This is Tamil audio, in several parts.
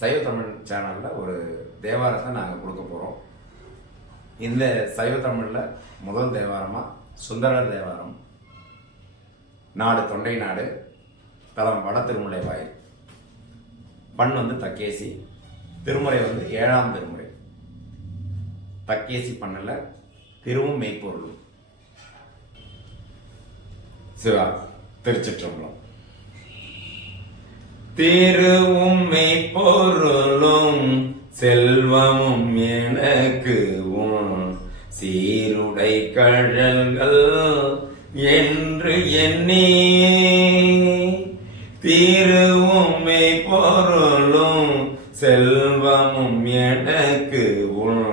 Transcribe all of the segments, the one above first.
சைவ தமிழ் சேனலில் ஒரு தேவாரத்தை நாங்கள் கொடுக்க போகிறோம் இந்த சைவ தமிழில் முதல் தேவாரமாக சுந்தரர் தேவாரம் நாடு தொண்டை நாடு தலம் வட திருமுறை வாயில். பண் வந்து தக்கேசி திருமுறை வந்து ஏழாம் திருமுறை. தக்கேசி பண்ணில் திருவும் மெய்ப்பொருளும். சிவா திருச்சிற்றம்பலம். திருவும் பொருளும் செல்வமும் எனக்கு உன் சீருடை கழல்கள் என்று எண்ணி திருவும் மெய்ப்பொருளும் செல்வமும் எனக்கு உன்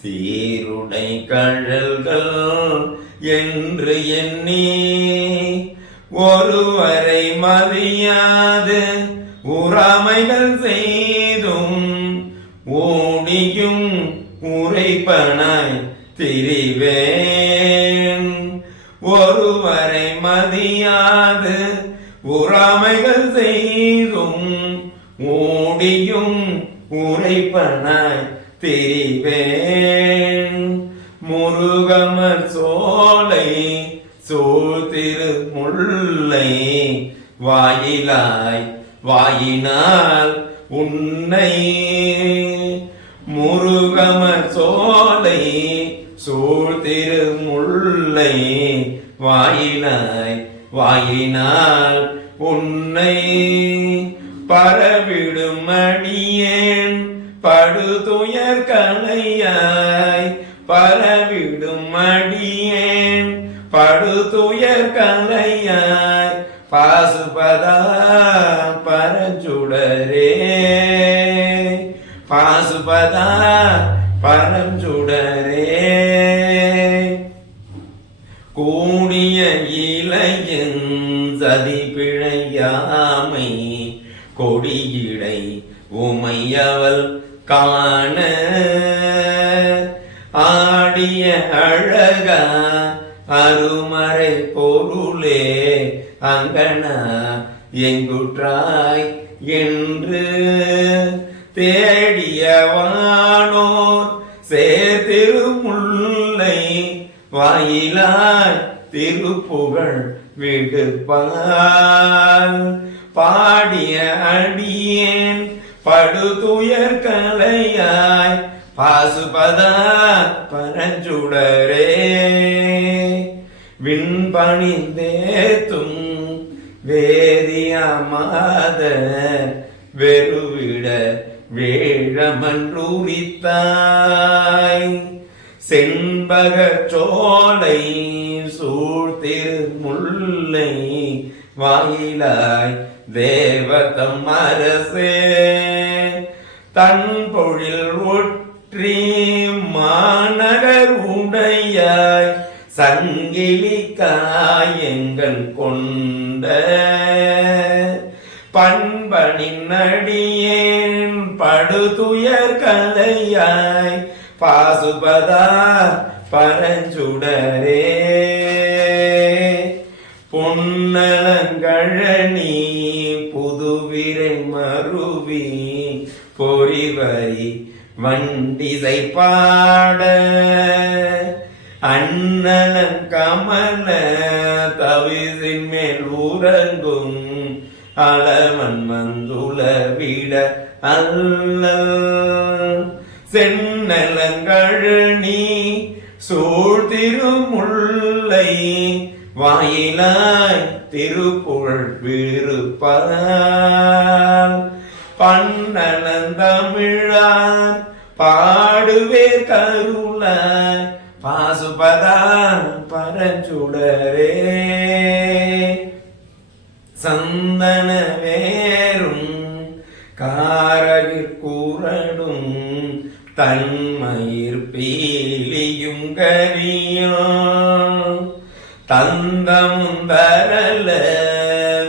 சீருடை கழல்கள் என்று எண்ணி ஒருவரை மதியாது உறாமைகள் செய்தும் ஓடியும் உரைப்பனாய் திரிவேன். ஒருவரை மதியாது உறாமைகள் செய்தும் ஓடியும் உரைப்பனாய் திரிவேன். முருகமர் சோலை சூழ்திரு முல்லை வாயிலாய் வாயினால் உன்னை முருகமர் சோலை சூழ்திரு முல்லை வாயினாய் வாயினால் உன்னை பரவிடும் அடியேன் படுதுயர் கலையாய் பரவிடும் அடியேன் படுதுயர் கலையாய் பாசுபதா பாசுபதா பரஞ்சுடரே. கூடிய இலையின் சதி பிழையாமை கொடியிடை உமையவள் காண. ஆடிய அழகா அருமறை பொருளே அங்கனா எங்குற்றாய் என்று. தேடியவானோர் சேர்த்திருமுல்லை வாயிலாய் திருப்புகழ் விடுப்பால் பாடிய அடியேன் படுதுயர் கலையாய் பாசுபதா பரஞ்சுடரே. விண்பணிந்தேத்தும் வேதியமாத வெறுவிட வேழமன்றுரித்தாய். செண்பக சோலை சூழ்த்திரு முல்லை வாயிலாய் தேவதம் அரசே. தன் பொழில் ஒற்றி மாநகர் உடையாய் சங்கிலி காயங்கள் கொண்ட பண்பனின் அடியேன் படுதுயர் கலையாய் பாசுபதா பரஞ்சுடரே. பொன்னலங்கழனி புதுவிரை மருவி பொறிவரி வண்டிசை பாட. அண்ணலன் கமல தவிசின் மேல் உறங்கும் அளவன் வந்துல விட அல்ல சென்னலங்கழனி சூழ்திருமுல்லை வாயிலாய் திருப்புகழ் விருப்பால் பன்னலந்தமிழார் பாடுவே கருளாய் பாசுபதா பரஞ்சுடரே. சந்தன வேரும் காரகிர் கூறடும் தன்மயிர் பீலியும் கரியா. தந்தமும் தரல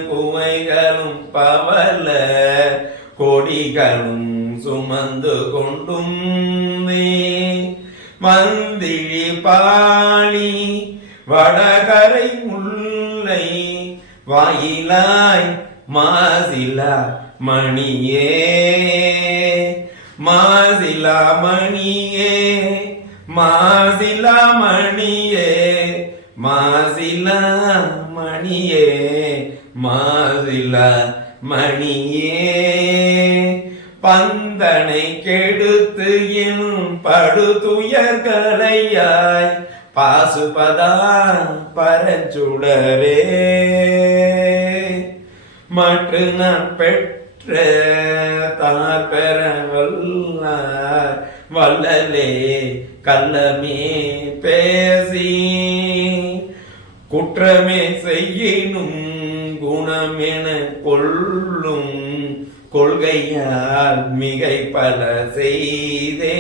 குமைகளும் பவல கொடிகளும் சுமந்து கொண்டும் நீ பாணி வடகரை முல்லை வாயிலாய் மாசிலா மணியே மாசிலா மணியே மாசிலா மணியே மாசிலா மணியே மாசிலா மணியே. பந்தனை கெடுத்து என் படுதுயர்களையாய் பாசுபதா பரச்சுடரே மற்ற நான் பெற்ற தார் பெற வல்லார் வல்லலே கல்லமே பேசி குற்றமே செய்யினும் குணமென கொள்ளும் கொள்கையால் மிகை பல செய்தே.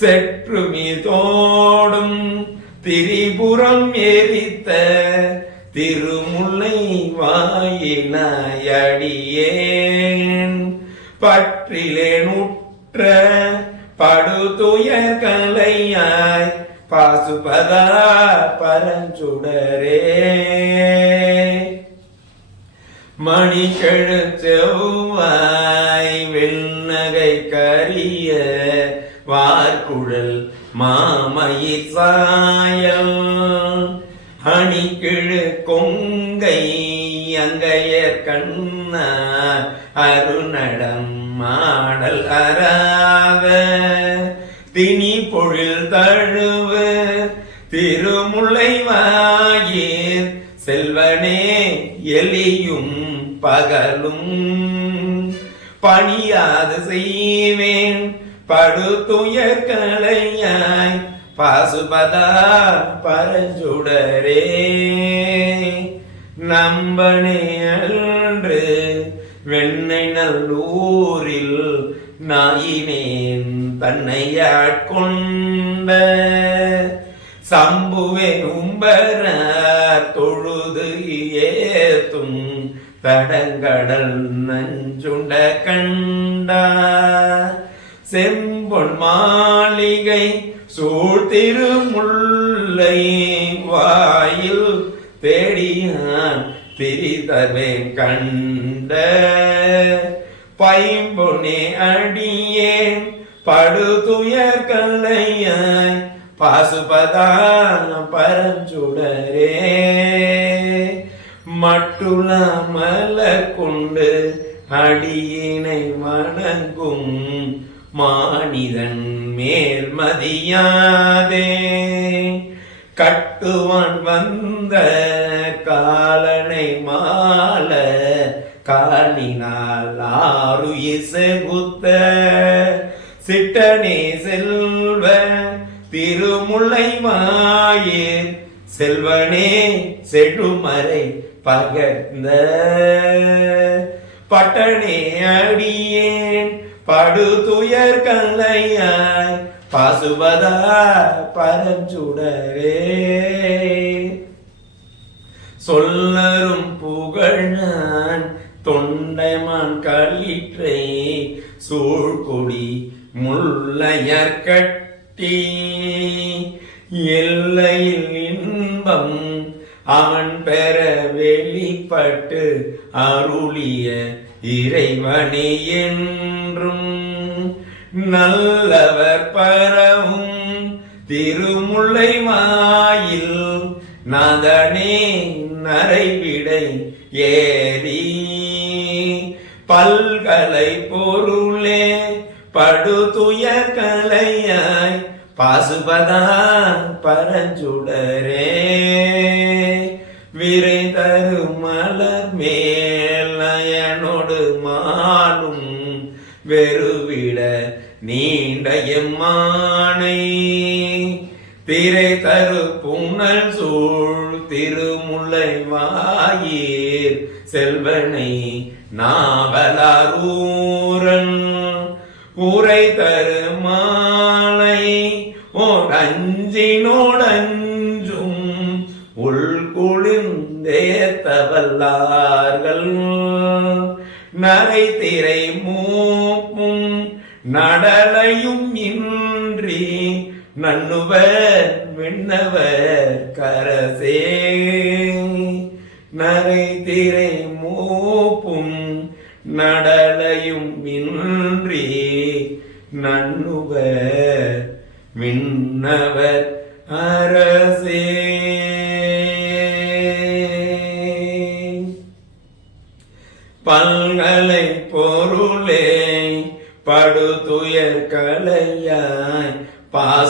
செற்றுமி தோடும் திரிபுரம் எரித்த வாயினாயடியேன் பற்றிலே நுற்ற படுதுயர் கலையாய் பாசுபதா பரஞ்சுடரே. மணிக்கழு செவ்வாய் வெண்ணகை கரிய வார்குழல் மாமயிர் சாயல். அணிக்கிழு கொங்கை கண்ணா அருணடம் மாடல் அராத திணி பொழில் தழுவ திருமுல்லை வாயிர் செல்வனே எலியும் பகலும். பணியாது செய்வேன் படுத்துயர் களையாய் பாசுபதா பரஞ்சுடரே. நம்பனே அன்று வெண்ணை நல்லூரில் நாயினேன் தன்னையாட்கொண்ட. சம்புவே உம்பரார் தொழுது ஏத்தும் தடங்கடல் நஞ்சுண்ட கண்டா செம்பொன் மாளிகை சூழ்திருமுல்லை வா தேடியான் கண்ட பைம்பொனே அடியேன் படுதுயர் கலையாய் பாசுபதான பரஞ்சுடரே. மட்டுள மலர் கொண்டு அடியினை வணங்கும் மானிதன் மேல்மதியாதே கட்டுவான் வந்த காலனை மால காலினால் ஆறுயிர் செகுத்த சிட்டனே செல்வ திருமுல்லை மாயிர் செல்வனே செழுமறை பகர்ந்த. பட்டனே அடியேன் படுதுயர் கல்லையாய் பாசுபதா பரஞ்சுடரே. சொல்லரும் புகழான் தொண்டைமான் களிற்றை சூழ்கொடி முள்ளையர் கட்டி. எல்லையில் இன்பம் அவன் பெற வெளிப்பட்டு அருளிய இறைவனே என்றும். நல்லவர் பரவும் திருமுல்லை வாயில் நதனே நரைவிடை ஏறி பல்கலை பொருளே படுதுய கலையாய் பாசுபதா பரஞ்சுடரே. விரை தரு மலர் மேல் மாலும் வெறுவிட நீண்ட எம்மானை. திரை தரு புனல் சூழ் திருமுல்லை வாயீர் செல்வனை நாவலாரூரன். உரை தரு மாலை ஓர் அஞ்சினோடஞ்சும் உள்குளிர்ந்தேத்தவல்லார்கள். நரை திரை மூப்பும் நடலையும் இன்றி நண்ணுவர் விண்ணவர் கரசே. நரை திரை மூப்பும் நடலையும் இன்றி நண்ணுவர் விண்ணவர்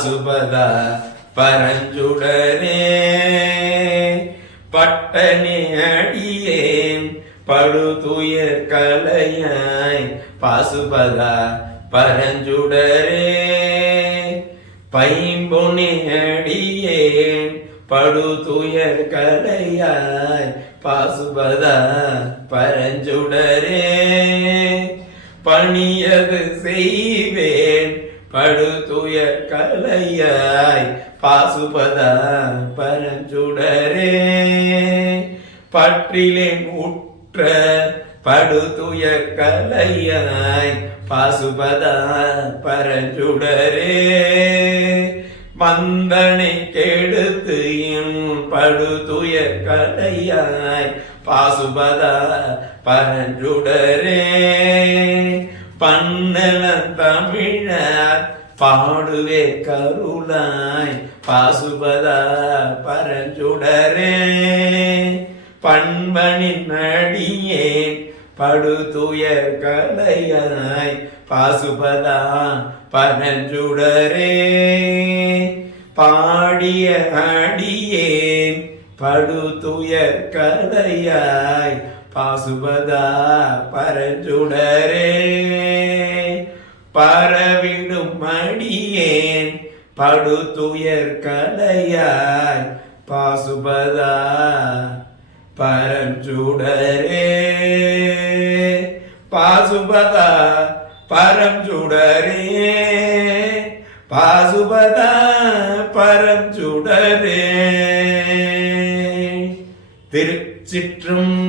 பாசுபதா பரஞ்சுடரே பட்டனே அடியேன் படுதுயர் கலையாய் பாசுபதா பரஞ்சுடரே பைம்பொனே அடியேன் படுதுயர் கலையாய் பாசுபதா பரஞ்சுடரே பணியது செய்வேன் படு தூய கலையாய் பாசுபத பரஞ்சுடரே. பற்றிலேன் உற்ற படு தூய கலையாய் பாசுபத பரஞ்சுடரே. வந்தனை கெடுத்து என் படுதுயர் கலையாய் பாசுபத பரஞ்சுடரே. பன்னல தமிழ பாடுவே கருளாய் பாசுபதா பரஞ்சுடரே. பண்பனின் அடியே படுதுயர் கலையாய் பாசுபதா பரஞ்சுடரே. பாடிய அடியேன் படுதுயர் கலையாய் பாசுபதா பரஞ்சுடரே. பரவிடும் மடியேன் படுத்துயர் கலையாய் பாசுபதா பரஞ்சுடரே பாசுபதா பரஞ்சுடரே பாசுபதா பரஞ்சுடரே திருச்சிற்றும்